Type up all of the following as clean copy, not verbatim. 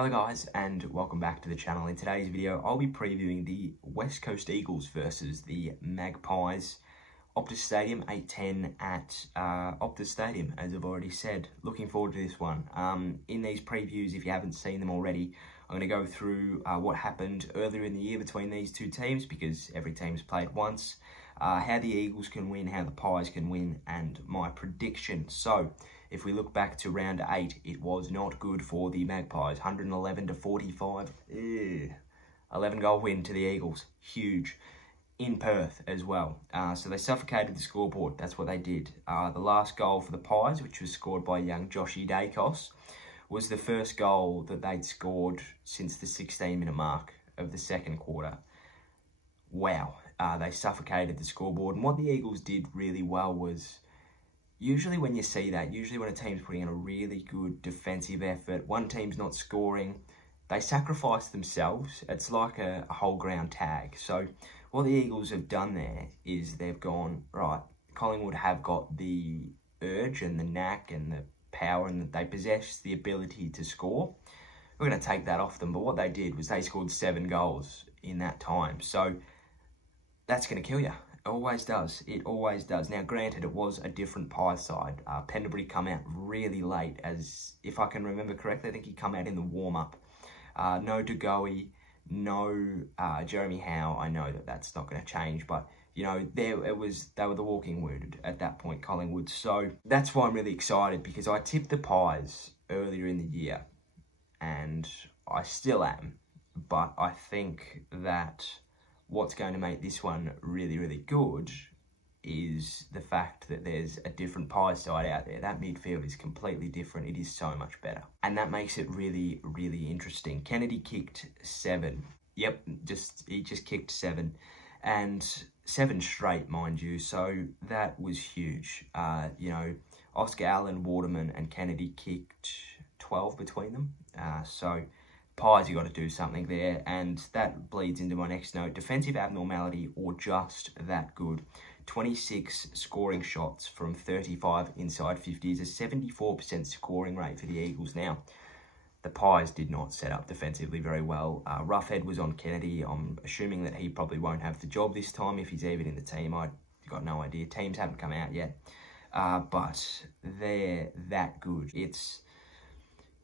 Hello guys and welcome back to the channel. In today's video I'll be previewing the West Coast Eagles versus the Magpies. Optus Stadium, 8:10 at Optus Stadium, as I've already said. Looking forward to this one. In these previews, if you haven't seen them already, I'm going to go through what happened earlier in the year between these two teams, because every team's played once, how the Eagles can win, how the Pies can win, and my prediction. So, if we look back to round 8, it was not good for the Magpies. 111 to 45. 11 goal win to the Eagles. Huge. In Perth as well. So they suffocated the scoreboard. That's what they did. The last goal for the Pies, which was scored by young Joshy Dacos, was the first goal that they'd scored since the 16-minute mark of the second quarter. Wow. They suffocated the scoreboard. And what the Eagles did really well was, usually when you see that, usually when a team's putting in a really good defensive effort, one team's not scoring, they sacrifice themselves. It's like a whole ground tag. So what the Eagles have done there is they've gone, right, Collingwood have got the urge and the knack and the power, and that they possess the ability to score. We're going to take that off them. But what they did was they scored 7 goals in that time. So that's going to kill you. It always does. It always does. Now, granted, it was a different Pie side. Pendlebury come out really late, as if I can remember correctly, I think he come out in the warm-up. No Degoe, no Jeremy Howe. I know that that's not going to change, but you know, they were the walking wounded at that point, Collingwood. So that's why I'm really excited, because I tipped the Pies earlier in the year, and I still am. But I think that what's going to make this one really, really good is the fact that there's a different Pie side out there. That midfield is completely different. It is so much better. And that makes it really, really interesting. Kennedy kicked 7. Yep, he just kicked 7. And 7 straight, mind you. So that was huge. You know, Oscar Allen, Waterman and Kennedy kicked 12 between them. So Pies, you got to do something there, and that bleeds into my next note. Defensive abnormality, or just that good. 26 scoring shots from 35 inside 50 is a 74% scoring rate for the Eagles. Now, the Pies did not set up defensively very well. Roughhead was on Kennedy. I'm assuming that he probably won't have the job this time if he's even in the team. I've got no idea. Teams haven't come out yet. But they're that good. It's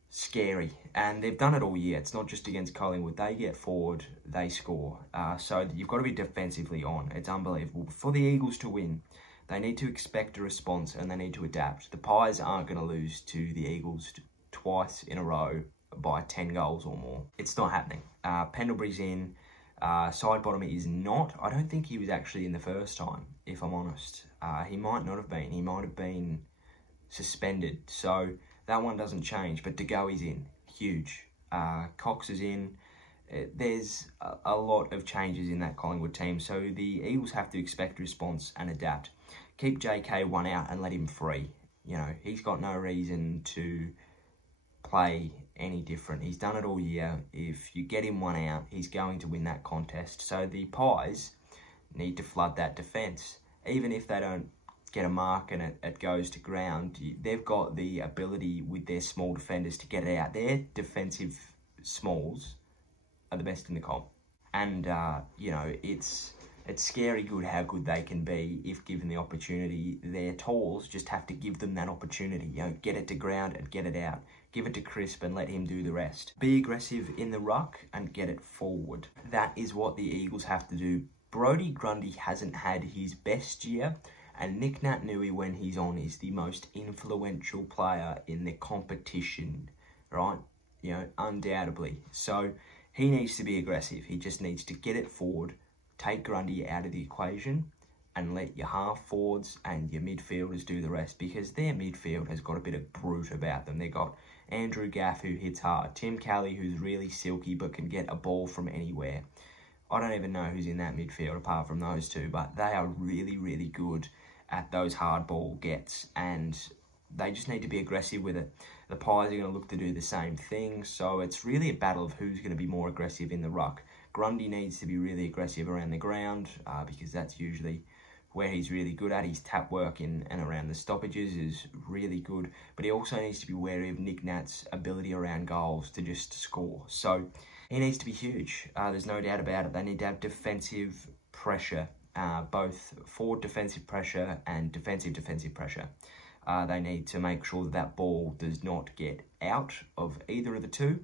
scary, and they've done it all year. It's not just against Collingwood. They get forward, they score. So you've got to be defensively on. It's unbelievable. For the Eagles to win, they need to expect a response and they need to adapt. The Pies aren't going to lose to the Eagles twice in a row by 10 goals or more. It's not happening. Pendlebury's in. Sidebottom is not. I don't think he was actually in the first time, if I'm honest. He might not have been. He might have been suspended. So that one doesn't change, but Degoe's in. Huge. Cox is in. There's a lot of changes in that Collingwood team, so the Eagles have to expect a response and adapt. Keep JK1 out and let him free. You know, he's got no reason to play any different. He's done it all year. If you get him 1 out, he's going to win that contest. So the Pies need to flood that defence. Even if they don't get a mark and it goes to ground, they've got the ability with their small defenders to get it out. Their defensive smalls are the best in the comp. And, you know, it's scary good how good they can be if given the opportunity. Their talls just have to give them that opportunity. You know, get it to ground and get it out. Give it to Crisp and let him do the rest. Be aggressive in the ruck and get it forward. That is what the Eagles have to do. Brodie Grundy hasn't had his best year, and Nick Naitanui, when he's on, is the most influential player in the competition, right? You know, undoubtedly. So he needs to be aggressive. He just needs to get it forward, take Grundy out of the equation, and let your half forwards and your midfielders do the rest, because their midfield has got a bit of brute about them. They've got Andrew Gaff, who hits hard. Tim Kelly, who's really silky but can get a ball from anywhere. I don't even know who's in that midfield apart from those two, but they are really, really good at those hard ball gets, and they just need to be aggressive with it. The Pies are going to look to do the same thing, so it's really a battle of who's going to be more aggressive in the ruck. Grundy needs to be really aggressive around the ground, because that's usually where he's really good at. His tap work in and around the stoppages is really good, but he also needs to be wary of Nick Nat's ability around goals to just score. So he needs to be huge. There's no doubt about it. They need to have defensive pressure, both forward defensive pressure and defensive pressure. They need to make sure that that ball does not get out of either of the two.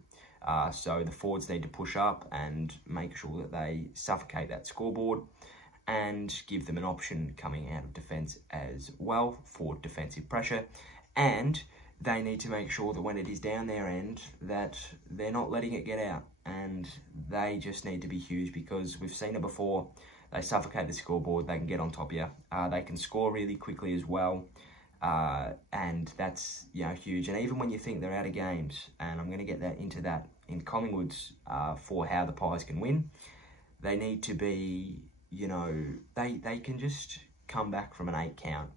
So the forwards need to push up and make sure that they suffocate that scoreboard and give them an option coming out of defence as well for defensive pressure. And they need to make sure that when it is down their end that they're not letting it get out. And they just need to be huge, because we've seen it before. They suffocate the scoreboard, they can get on top of you. They can score really quickly as well. And that's, you know, huge. And even when you think they're out of games, and I'm going to get into that in Collingwood's for how the Pies can win, they need to be, you know, they can just come back from an 8 count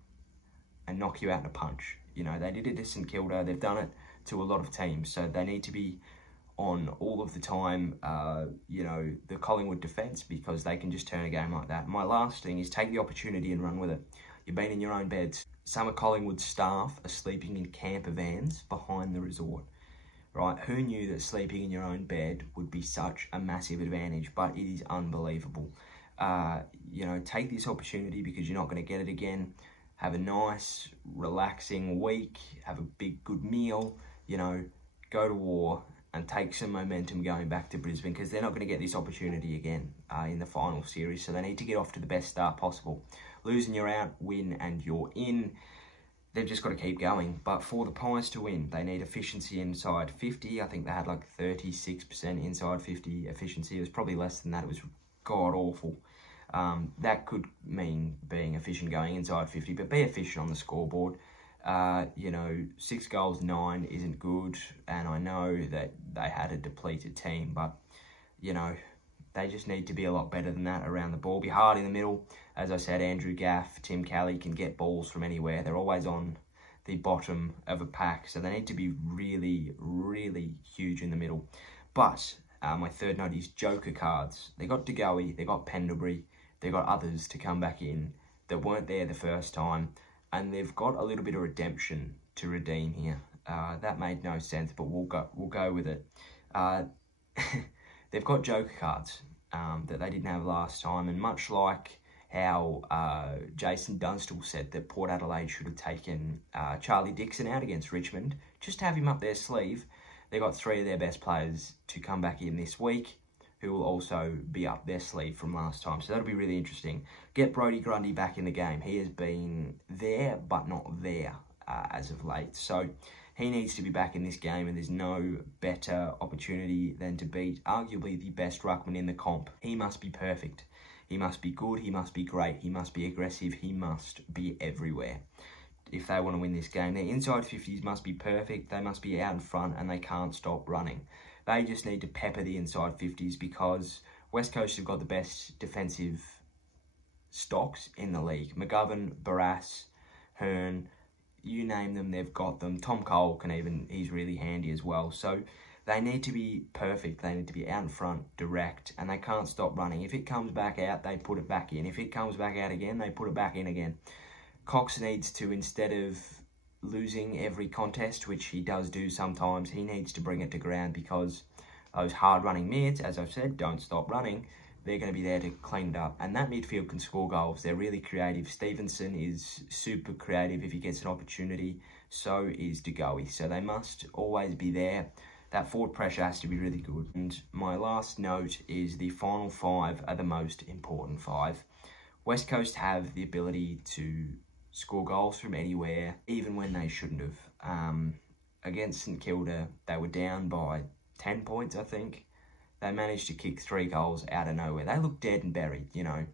and knock you out in a punch. You know, they did it to St Kilda. They've done it to a lot of teams. So they need to be on all of the time, you know, the Collingwood defence, because they can just turn a game like that. My last thing is take the opportunity and run with it. You've been in your own beds. Some of Collingwood's staff are sleeping in camper vans behind the resort, right? Who knew that sleeping in your own bed would be such a massive advantage? But it is unbelievable. You know, take this opportunity, because you're not going to get it again. Have a nice, relaxing week. Have a big, good meal. You know, go to war and take some momentum going back to Brisbane, because they're not going to get this opportunity again in the final series. So they need to get off to the best start possible. Lose and you're out, win and you're in. They've just got to keep going. But for the Pies to win, they need efficiency inside 50. I think they had like 36% inside 50 efficiency. It was probably less than that. It was god-awful. That could mean being efficient going inside 50, but be efficient on the scoreboard. You know, 6 goals, 9 isn't good. And I know that they had a depleted team, but, you know, they just need to be a lot better than that around the ball. Be hard in the middle. As I said, Andrew Gaff, Tim Kelly can get balls from anywhere. They're always on the bottom of a pack. So they need to be really, really huge in the middle. But my third note is joker cards. They got DeGoey, they got Pendlebury, they got others to come back in that weren't there the first time. And they've got a little bit of redemption to redeem here. That made no sense, but we'll go with it. They've got joker cards that they didn't have last time, and much like how Jason Dunstall said that Port Adelaide should have taken Charlie Dixon out against Richmond, just have him up their sleeve. They got 3 of their best players to come back in this week, who will also be up their sleeve from last time. So that'll be really interesting. Get Brodie Grundy back in the game. He has been there, but not there as of late. So he needs to be back in this game, and there's no better opportunity than to beat arguably the best ruckman in the comp. He must be perfect. He must be good. He must be great. He must be aggressive. He must be everywhere if they want to win this game. Their inside 50s must be perfect. They must be out in front, and they can't stop running. They just need to pepper the inside 50s, because West Coast have got the best defensive stocks in the league. McGovern, Barrass, Hearn, you name them, they've got them. Tom Cole he's really handy as well. So they need to be perfect. They need to be out in front, direct, and they can't stop running. If it comes back out, they put it back in. If it comes back out again, they put it back in again. Cox needs to, instead of losing every contest, which he does do sometimes, he needs to bring it to ground, because those hard-running mids, as I've said, don't stop running. They're going to be there to clean it up. And that midfield can score goals. They're really creative. Stevenson is super creative if he gets an opportunity. So is DeGoey. So they must always be there. That forward pressure has to be really good. And my last note is the final 5 are the most important 5. West Coast have the ability to score goals from anywhere, even when they shouldn't have. Against St Kilda, they were down by 10 points, I think. They managed to kick 3 goals out of nowhere. They looked dead and buried, you know.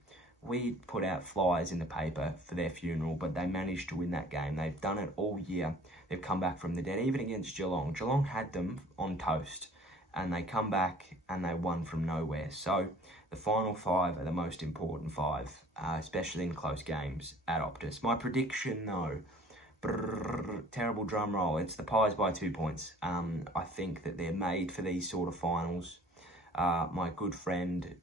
We put out flyers in the paper for their funeral, but they managed to win that game. They've done it all year. They've come back from the dead, even against Geelong. Geelong had them on toast, and they come back and they won from nowhere. So the final 5 are the most important 5, especially in close games at Optus. My prediction, though, terrible drum roll, it's the Pies by 2 points. I think that they're made for these sort of finals. My good friend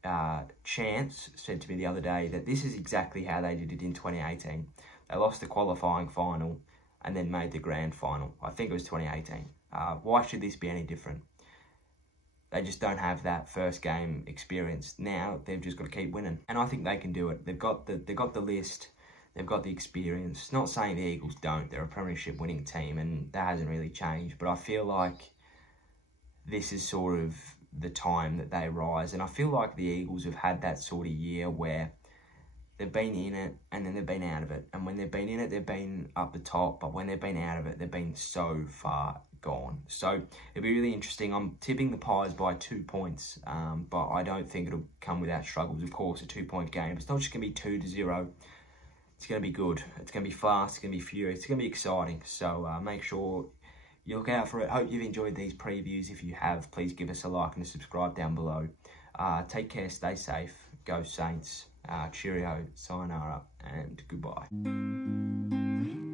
Chance said to me the other day that this is exactly how they did it in 2018. They lost the qualifying final and then made the grand final. I think it was 2018. Why should this be any different? They just don't have that first game experience. Now they've just got to keep winning, and I think they can do it. They've got the list, they've got the experience. Not saying the Eagles don't. They're a premiership winning team, and that hasn't really changed. But I feel like this is sort of the time that they rise, and I feel like the Eagles have had that sort of year where they've been in it and then they've been out of it, and when they've been in it, they've been up the top, but when they've been out of it, they've been so far gone. So it'll be really interesting. I'm tipping the Pies by 2 points, but I don't think it'll come without struggles. Of course, a 2-point game. It's not just going to be 2-0. It's going to be good. It's going to be fast. It's going to be furious. It's going to be exciting. So make sure you look out for it. Hope you've enjoyed these previews. If you have, please give us a like and a subscribe down below. Take care. Stay safe. Go Saints. Cheerio. Sayonara. And goodbye.